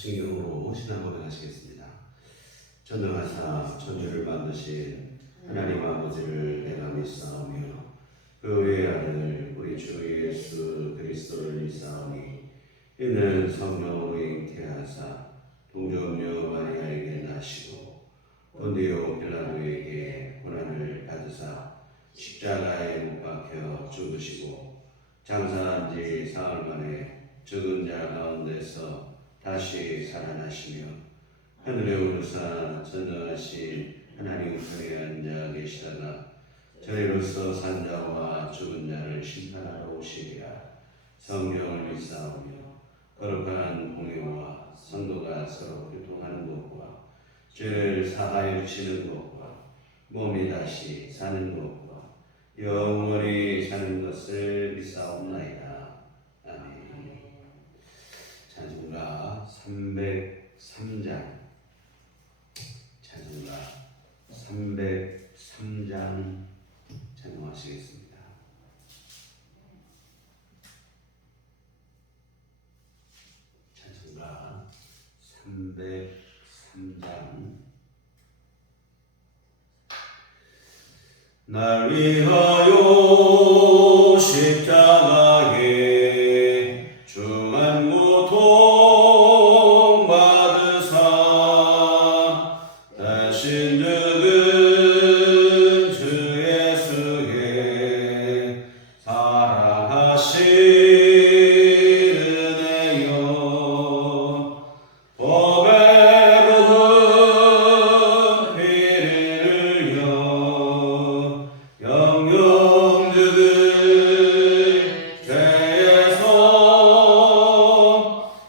성경으로 신앙 고백하시겠습니다. 전능하사 천지를 만드신 하나님 아버지를 내가 믿사오며 그 외의 아들 우리 주 예수 그리스도를 믿사오니 이는 성령으로 잉태하사 동정녀 마리아에게 나시고 본디오 빌라도에게 고난을 받으사 십자가에 못 박혀 죽으시고 장사한 지 사흘 만에 죽은 자 가운데서 다시 살아나시며 하늘에 오르사 전능하신 하나님 우편에 앉아 계시다가 저리로서 산 자와 죽은 자를 심판하러 오시리라. 성경을 믿사오며 거룩한 공예와 성도가 서로 교통하는 것과 죄를 사하여 주시는 것과 몸이 다시 사는 것과 영원히 사는 것을 믿사옵나이다. 아멘. 찬송가 303장 찬송가 303장 찬송하시겠습니다. 찬송가 303장 날 위하여 십자가에 중한 고통 받으사 대신 죽은 주 예수의 사랑하신 은혜여 보배로운 피를 흘려 영영 죽을 죄에서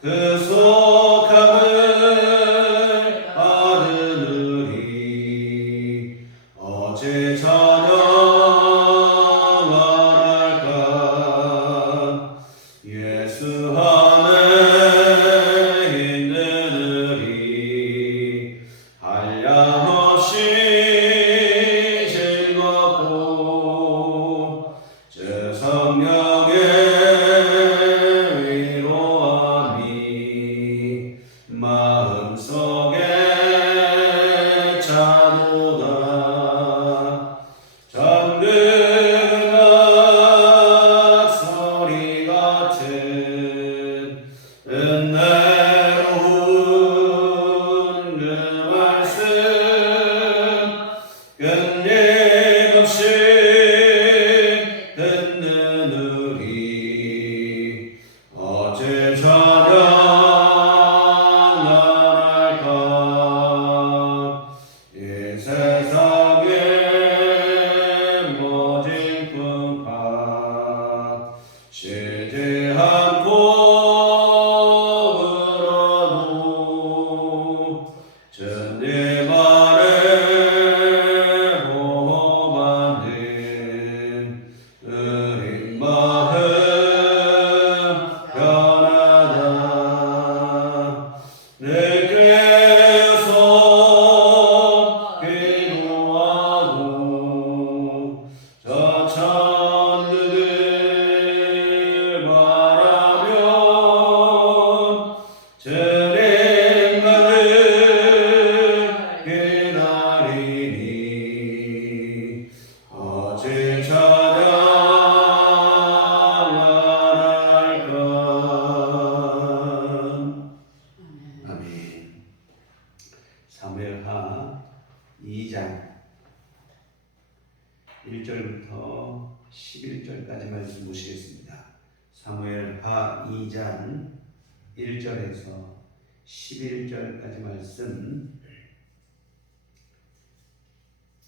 그 속함을 받으리. 어제 찬양할까 예수 안에 있느니 한량없이 즐겁고 주 성령의 위로함이 마음속에 차도다. 전능한 소리 같은 은혜로운 그 말씀 끊임없이 듣는 우리 어제 찬양할까 이 세상의 모진 풍파 쉬지 않고 주님 안에 보호받는 우리 마음 편하다. 늘 그래서 기도하고 저 천국을 바라며 주님만을 기다리니 어제 찬양할까. 아멘. 사무엘하 2장 1절부터 11절까지 말씀 보시겠습니다. 사무엘하 2장 1절에서 11절까지 말씀.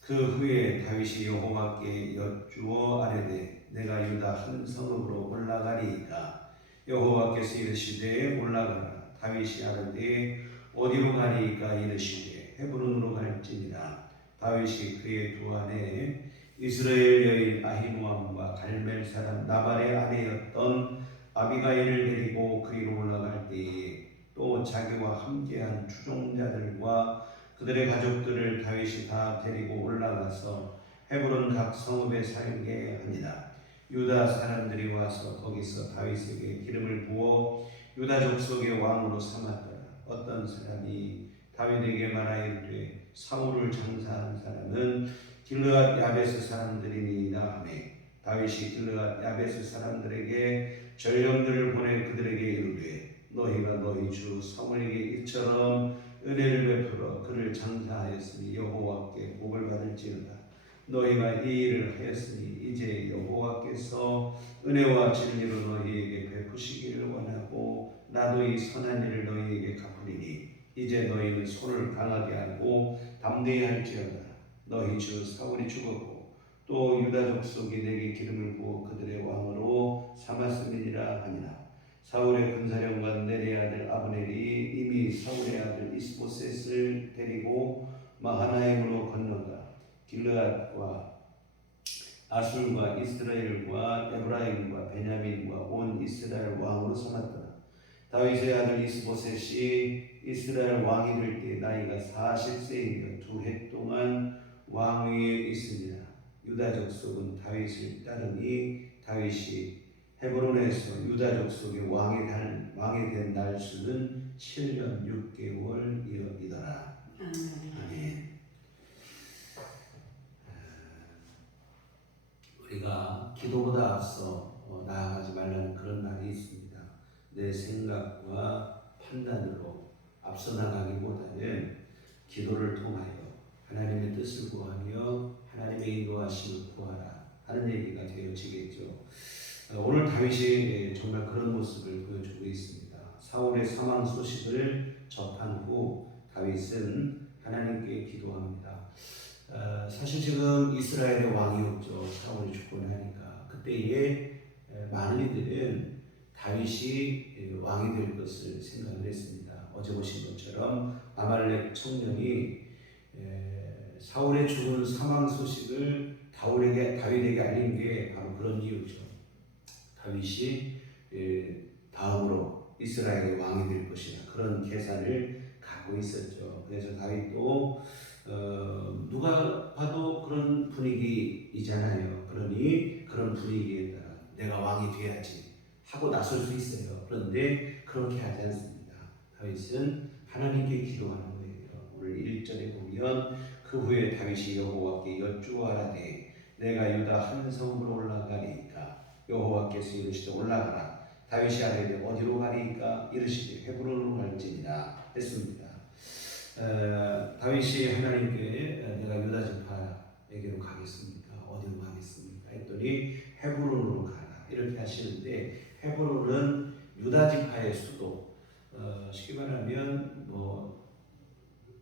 그 후에 다윗이 여호와께 여쭈어 아뢰되 내가 유다 한 성읍으로 올라가리이까 여호와께서 이르시되 올라가라. 다윗이 아뢰되 어디로 가리이까 이르시되 헤브론으로 갈지니라. 다윗이 그의 두 아내 이스라엘 여인 아히노암과 갈멜 사람 나발의 아내였던 아비가일을 데리고 그리로 올라갈 때에 또 자기와 함께한 추종자들과 그들의 가족들을 다윗이 다 데리고 올라가서 헤브론 각 성읍에 살게 하니라. 유다 사람들이 와서 거기서 다윗에게 기름을 부어 유다 족속의 왕으로 삼았더라. 어떤 사람이 다윗에게 말하이르되 사울을 장사한 사람은 길르앗 야베스 사람들이니이다 하며 다윗이 길르앗 야베스 사람들에게 전령들을 보내 그들에게 이르되 너희가 너희 주 사울에게 이처럼 은혜를 베풀어 그를 장사하였으니 여호와께 복을 받을지어다. 너희가 이 일을 하였으니 이제 여호와께서 은혜와 진리로 너희에게 베푸시기를 원하고 나도 이 선한 일을 너희에게 갚으리니 이제 너희는 손을 강하게 하고 담대히 할지어다. 너희 주 사울이 죽었고 또 유다 족속이 내게 기름을 부어 그들의 왕으로 삼았음이니라 하니라. 사울의 군사령관 네리의 아들 아브넬이 이미 사울의 아들 이스보셋을 데리고 마하나임으로 건너가 길르앗과 아술과 이스라엘과 에브라임과 베냐민과 온 이스라엘 왕으로 삼았더라. 다윗의 아들 이스보셋이 이스라엘 왕이 될 때 나이가 40세이며 2해 동안 왕위에 있으니라. 유다 족속은 다윗을 따르니 다윗이 헤브론에서 유다 족속의 왕이 된 날수는 7년 6개월이더라. 아멘. 우리가 기도보다 앞서 나아가지 말라는 그런 말이 있습니다. 내 생각과 판단으로 앞서 나가기보다는 기도를 통하여 하나님의 뜻을 구하며 하나님의 인도하심을 구하라 하는 얘기가 되어지겠죠. 오늘 다윗이 정말 그런 모습을 보여주고 있습니다. 사울의 사망 소식을 접한 후 다윗은 하나님께 기도합니다. 사실 지금 이스라엘의 왕이 없죠. 사울이 죽고 나니까. 그때에 많은 이들은 다윗이 왕이 될 것을 생각을 했습니다. 어제 보신 것처럼 아말렉 청년이 사울의 죽은 사망 소식을 다윗에게 알린 게 바로 그런 이유죠. 다윗이 다음으로 이스라엘의 왕이 될 것이다. 그런 계산을 갖고 있었죠. 그래서 다윗도 누가 봐도 그런 분위기이잖아요. 그러니 그런 분위기에 따라 내가 왕이 돼야지 하고 나설 수 있어요. 그런데 그렇게 하지 않습니다. 다윗은 하나님께 기도하는 거예요. 오늘 1절에 보면 그 후에 다윗이 여호와께 여쭈어하라되 내가 유다 한 성으로 올라가리이까 여호와께서 이르시되 올라가라. 다윗이 아뢰되 어디로 가리이까 이르시되 헤브론으로 갈지니라 했습니다. 다윗이 하나님께 내가 유다 지파에게로 가겠습니까? 어디로 가겠습니까? 했더니 헤브론으로 가라 이렇게 하시는데 헤브론은 유다 지파의 수도. 쉽게 말하면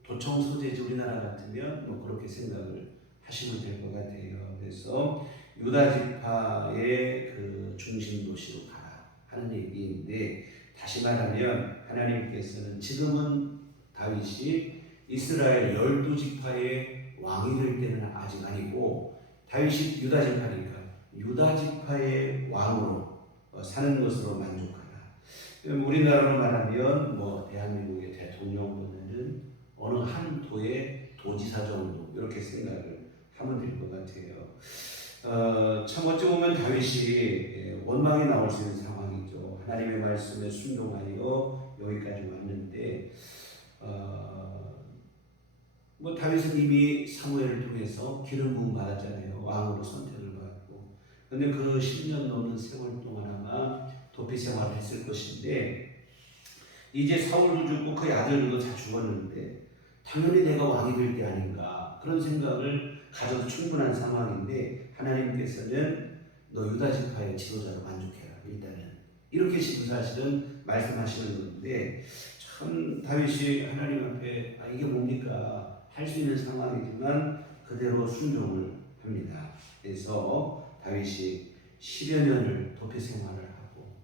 도청 소재지 우리나라 같으면 그렇게 생각을 하시면 될 것 같아요. 그래서 유다 지파의 그 중심 도시로 가라 하는 얘기인데 다시 말하면 하나님께서는 지금은 다윗이 이스라엘 12지파의 왕이 될 때는 아직 아니고 다윗이 유다 지파니까 유다 지파의 왕으로 사는 것으로 만족하라. 우리나라로 말하면 대한민국의 대통령보다는 어느 한 도의 도지사 정도 이렇게 생각을 하면 될 것 같아요. 참 어찌 보면 다윗이 원망이 나올 수 있는 상황이죠. 하나님의 말씀에 순종하여 여기까지 왔는데 다윗은 이미 사무엘을 통해서 기름 부음 받았잖아요. 왕으로 선택을 받고. 그런데 그 10년 넘는 세월 동안 아마 도피 생활을 했을 것인데 이제 사울도 죽고 그의 아들들도 다 죽었는데 당연히 내가 왕이 될 때 아닌가 그런 생각을 가져도 충분한 상황인데 하나님께서는 너 유다 지파의 지도자로 만족해라 일단은 이렇게 지금 사실은 말씀하시는 건데 참 다윗이 하나님 앞에 이게 뭡니까 할 수 있는 상황이지만 그대로 순종을 합니다. 그래서 다윗이 10여 년을 도피 생활을 하고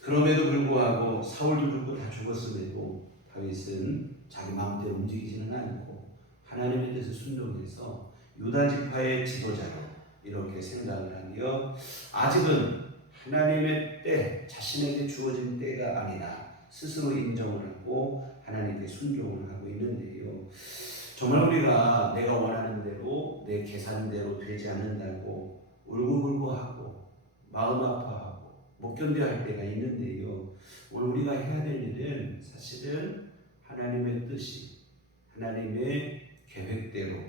그럼에도 불구하고 사울도 죽고 다 죽었음에도 다윗은 자기 마음대로 움직이지는 않고 하나님의 뜻을 순종해서 유다 지파의 지도자로 이렇게 생각을 하며 아직은 하나님의 때 자신에게 주어진 때가 아니라 스스로 인정을 하고 하나님께 순종을 하고 있는데요. 정말 우리가 내가 원하는 대로 내 계산대로 되지 않는다고 울고불고하고 마음 아파하고 못 견뎌할 때가 있는데요. 오늘 우리가 해야 될 일은 사실은 하나님의 뜻이 하나님의 계획대로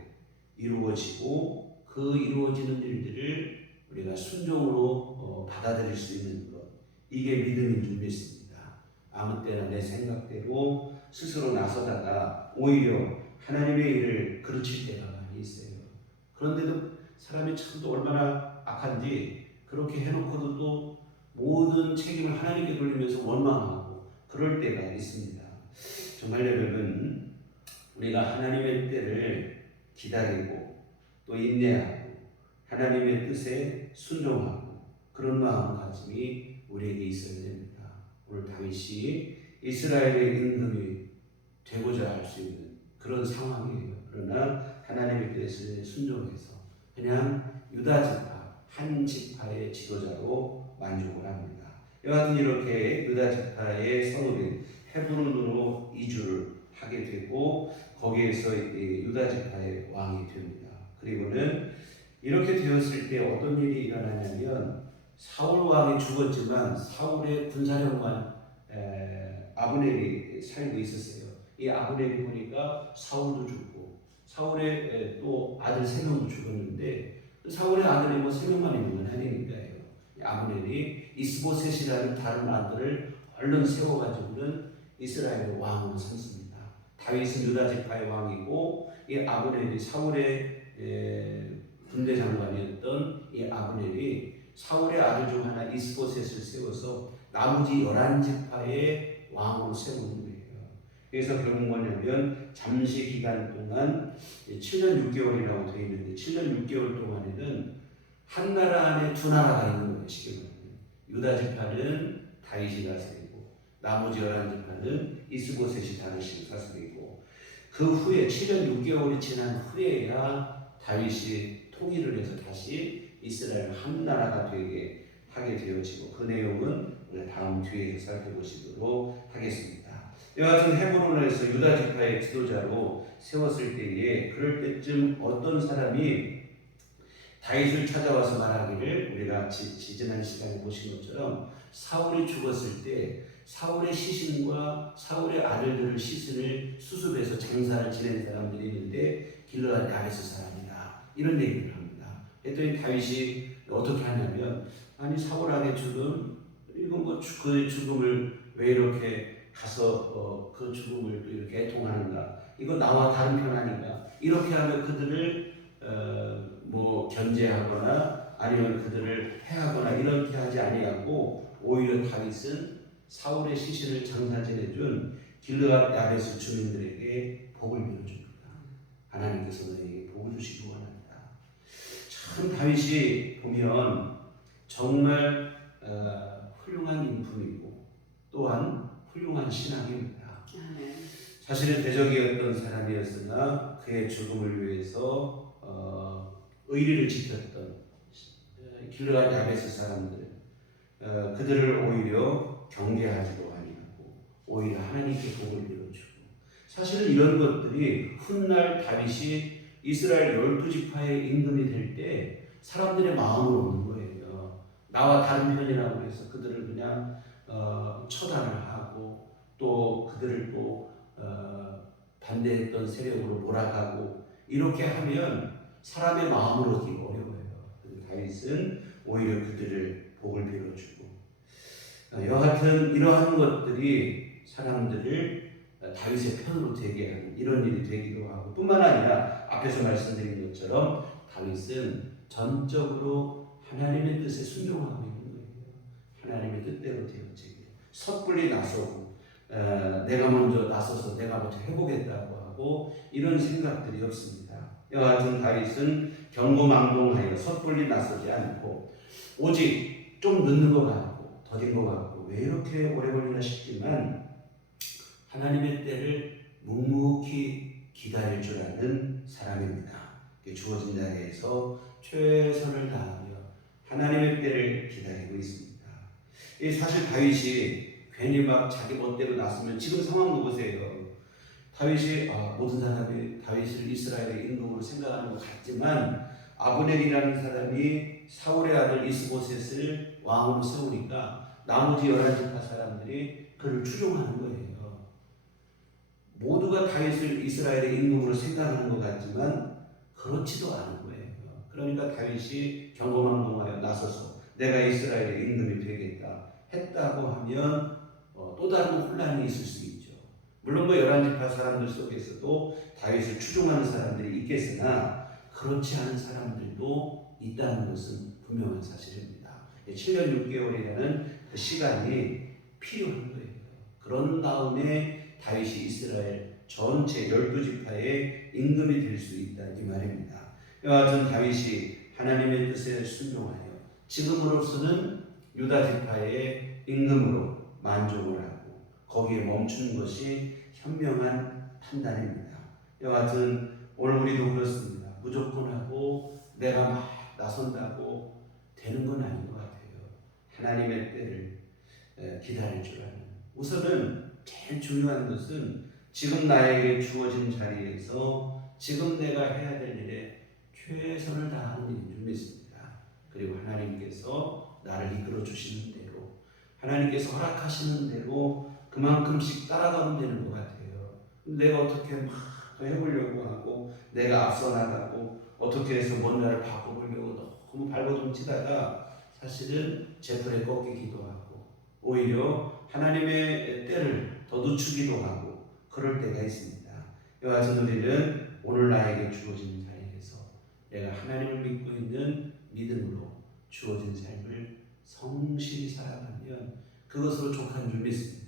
이루어지고 그 이루어지는 일들을 우리가 순종으로 받아들일 수 있는 것, 이게 믿음인 줄 믿습니다. 아무 때나 내 생각대로 스스로 나서다가 오히려 하나님의 일을 그르칠 때가 많이 있어요. 그런데도 사람이 참 또 얼마나 악한지 그렇게 해놓고도 또 모든 책임을 하나님께 돌리면서 원망하고 그럴 때가 있습니다. 정말 여러분, 우리가 하나님의 때를 기다리고 또 인내하고 하나님의 뜻에 순종하고 그런 마음가짐이 우리에게 있어야 됩니다. 오늘 다윗이 이스라엘의 임금이 되고자 할 수 있는 그런 상황이에요. 그러나 하나님의 뜻에 순종해서 그냥 유다 지파 한 지파의 지도자로 만족을 합니다. 여하튼 이렇게 유다 지파의 성읍인 헤브론으로 이주를 하게 되고 거기에서 유다 지파의 왕이 됩니다. 그리고는 이렇게 되었을 때 어떤 일이 일어나냐면 사울 왕이 죽었지만 사울의 군사령관 아브넬이 살고 있었어요. 이 아브넬이 보니까 사울도 죽고 사울의 또 아들 3명도 죽었는데 사울의 아들이 뭐 3명만 있는 건 아니니까요. 아브넬이 이스보셋이라는 다른 아들을 얼른 세워가지고는 이스라엘의 왕으로 삼습니다. 다윗은 유다 지파의 왕이고 이 아브넬이 사울의 군대 장관이었던 이 아브넬이 사울의 아들 중 하나 이스보셋을 세워서 나머지 11지파의 왕으로 세우는 거예요. 그래서 결국 뭐냐면 잠시 기간 동안 7년 6개월이라고 되어 있는데 7년 6개월 동안에는 한 나라 안에 두 나라가 있는 거예요. 쉽게 말하면 유다 지파는 다윗이 다스리고 나머지 11지파는 이스보셋이 다스리고 그 후에 7년 6개월이 지난 후에야 다윗이 통일을 해서 다시 이스라엘 한 나라가 되게 하게 되어지고 그 내용은 우리가 다음 뒤에서 살펴보시도록 하겠습니다. 여하튼 헤브론에서 유다 지파의 지도자로 세웠을 때에 그럴 때쯤 어떤 사람이 다윗을 찾아와서 말하기를 우리가 지난 시간에 보신 것처럼 사울이 죽었을 때 사울의 시신과 사울의 아들들을 시신을 수습해서 장사를 지낸 사람들이 있는데 길르앗 야베스 사람이다 이런 얘기를 합니다. 그랬더니 다윗이 어떻게 하냐면 아니 사울왕의 죽음 이건 뭐 그 죽음을 왜 이렇게 가서 그 죽음을 또 이렇게 애통하는가 이거 나와 다른 편 아닌가 이렇게 하면 그들을 뭐 견제하거나 아니면 그들을 해하거나 이렇게 하지 아니하고 오히려 다윗은 사울의 시신을 장사 지내준 길르앗 야베스 주민들에게 복을 빌어줍니다. 하나님께서 너에게 복을 주시기 원합니다. 참 다윗이 보면 정말 훌륭한 인품이고 또한 훌륭한 신앙입니다. 사실은 대적이었던 사람이었으나 그의 죽음을 위해서 의리를 지켰던 길르앗 야베스 사람들 그들을 오히려 경계하지도 아니하고 오히려 하나님께 복을 빌어주고 사실은 이런 것들이 훗날 다윗이 이스라엘 12지파의 임금이 될 때 사람들의 마음으로 오는 거예요. 나와 다른 편이라고 해서 그들을 그냥 처단을 하고 또 그들을 또 반대했던 세력으로 몰아가고 이렇게 하면 사람의 마음으로 얻기 어려워요. 다윗은 오히려 그들을 복을 빌어주고 여하튼 이러한 것들이 사람들을 다윗의 편으로 되게 하는 이런 일이 되기도 하고 뿐만 아니라 앞에서 말씀드린 것처럼 다윗은 전적으로 하나님의 뜻에 순종하고 있는 거예요. 하나님의 뜻대로 되어지게 섣불리 나서고 내가 먼저 나서서 내가 먼저 해보겠다고 하고 이런 생각들이 없습니다. 여하튼 다윗은 경고망동하여 섣불리 나서지 않고 오직 좀 늦는 것 같고 더딘 것 같고 왜 이렇게 오래 걸리나 싶지만 하나님의 때를 묵묵히 기다릴 줄 아는 사람입니다. 주어진 자리에서 최선을 다하며 하나님의 때를 기다리고 있습니다. 사실 다윗이 괜히 막 자기 멋대로 나서면 지금 상황도 보세요. 다윗이 모든 사람이 다윗을 이스라엘의 임금으로 생각하는 것 같지만 아브넬이라는 사람이 사울의 아들 이스보셋을 왕으로 세우니까 나머지 11지파 사람들이 그를 추종하는 거예요. 모두가 다윗을 이스라엘의 임금으로 생각하는 것 같지만 그렇지도 않은 거예요. 그러니까 다윗이 경고망동하여 나서서 내가 이스라엘의 임금이 되겠다 했다고 하면 또 다른 혼란이 있을 수 있죠. 물론 11지파 사람들 속에서도 다윗을 추종하는 사람들이 있겠으나 그렇지 않은 사람들도 있다는 것은 분명한 사실입니다. 7년 6개월이라는 그 시간이 필요한 거예요. 그런 다음에 다윗이 이스라엘 전체 12지파의 임금이 될 수 있다 이 말입니다. 이와 같은 다윗이 하나님의 뜻에 순종하여 지금으로서는 유다지파의 임금으로 만족을 하고 거기에 멈추는 것이 현명한 판단입니다. 이와 같은 오늘 우리도 그렇습니다. 무조건 하고 내가 막 나선다고 되는 건 아닌 것 같아요. 하나님의 때를 기다릴 줄 아는. 우선은 제일 중요한 것은 지금 나에게 주어진 자리에서 지금 내가 해야 될 일에 최선을 다하는 일인 줄 믿습니다. 그리고 하나님께서 나를 이끌어 주시는 대로 하나님께서 허락하시는 대로 그만큼씩 따라가면 되는 것 같아요. 내가 어떻게 막 해보려고 하고 내가 앞서 나가고 어떻게 해서 뭔가를 바꿔보려고 너무 발버둥 치다가 사실은 제풀에 꺾이기도 하고 오히려 하나님의 때를 더 늦추기도 하고 그럴 때가 있습니다. 이와 같은 우리는 오늘 나에게 주어진 자리에서 내가 하나님을 믿고 있는 믿음으로 주어진 삶을 성실히 살아가면 그것으로 족한 줄 믿습니다.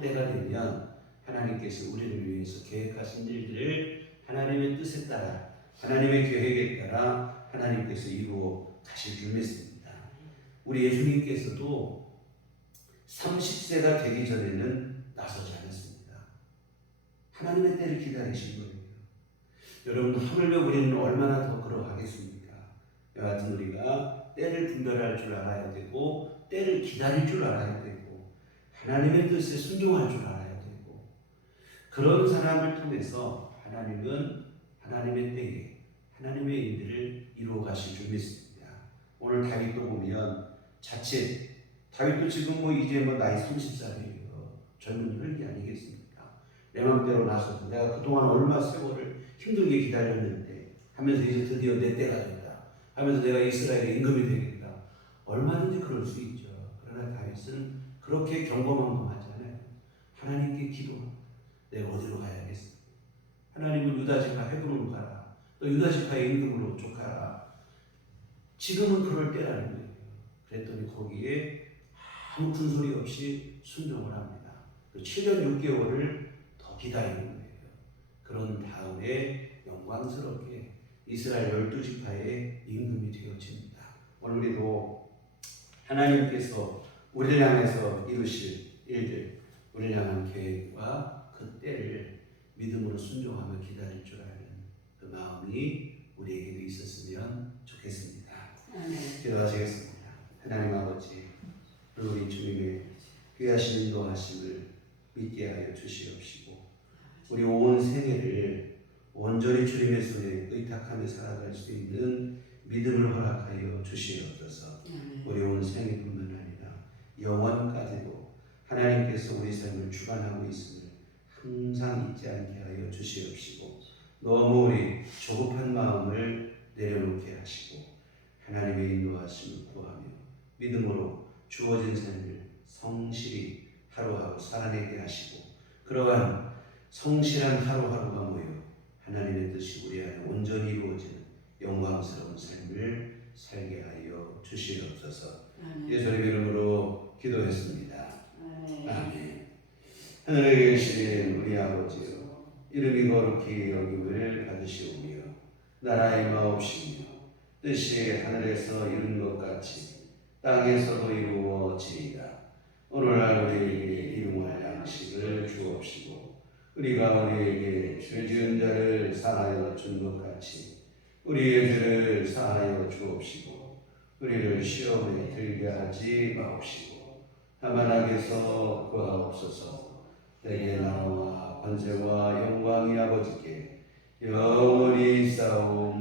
때가 되면 하나님께서 우리를 위해서 계획하신 일들을 하나님의 뜻에 따라 하나님의 계획에 따라 하나님께서 이루어 가실 줄 믿습니다. 우리 예수님께서도 30세가 되기 전에는 나서지 않았습니다. 하나님의 때를 기다리신 거예요. 여러분 하물며 우리는 얼마나 더 걸어가겠습니까? 여하튼 우리가 때를 분별할 줄 알아야 되고 때를 기다릴 줄 알아야 되고 하나님의 뜻에 순종할 줄 알아야 되고 그런 사람을 통해서 하나님은 하나님의 때에 하나님의 일들을 이루어 가실 줄 믿습니다. 오늘 다윗도 보면 자칫 다윗도 지금 이제 나이 30살이에요. 젊은 혈기 아니겠습니까? 내 맘대로 나서고 내가 그동안 얼마 세월을 힘들게 기다렸는데 하면서 이제 드디어 내 때가 됐다 하면서 내가 이스라엘의 임금이 되겠다. 얼마든지 그럴 수 있죠. 그러나 다윗은 그렇게 경고망동하지 않아요. 하나님께 기도합니다. 내가 어디로 가야겠습니까? 하나님은 유다지파 헤브론으로 가라. 또 유다지파의 임금으로 족하라. 지금은 그럴 때라는 거예요. 그랬더니 거기에 아무 큰 소리 없이 순종을 합니다. 7년 6개월을 더 기다리는 거예요. 그런 다음에 영광스럽게 이스라엘 12지파의 임금이 되어집니다. 오늘 우리도 하나님께서 우리를 향해서 이루실 일들, 우리를 향한 계획과 그 때를 믿음으로 순종하며 기다릴 줄 아는 그 마음이 우리에게도 있었으면 좋겠습니다. 기도하시겠습니다. 하나님 아버지, 우리 주님의 귀하신 인도하심을 믿게 하여 주시옵시고 우리 온 생애를 온전히 주님의 손에 의탁하며 살아갈 수 있는 믿음을 허락하여 주시옵소서. 우리 온 생애뿐만 아니라 영원까지도 하나님께서 우리 삶을 주관하고 있음을 항상 잊지 않게 하여 주시옵시고 너무 우리 조급한 마음을 내려놓게 하시고 하나님의 인도하심을 구하며 믿음으로 주어진 삶을 성실히 하루하루 살아내게 하시고 그러한 성실한 하루하루가 모여 하나님의 뜻이 우리 안에 온전히 이루어지는 영광스러운 삶을 살게 하여 주시옵소서. 예수님 이름으로 기도했습니다. 아멘. 하늘에 계신 우리 아버지여, 이름이 거룩히 여김을 받으시오며 나라의 임하옵시며 뜻이 하늘에서 이룬 것 같이 땅에서도 이루어지이다. 오늘날 우리에게 일용할 양식을 주옵시고 우리가 우리에게 죄 지은 자를 사하여 준 것 같이 우리의 죄를 사하여 주옵시고 우리를 시험에 들게 하지 마옵시고 다만 악에서 구하옵소서. 내게 나라와 권세와 영광이 아버지께 영원히 있사옵나이다.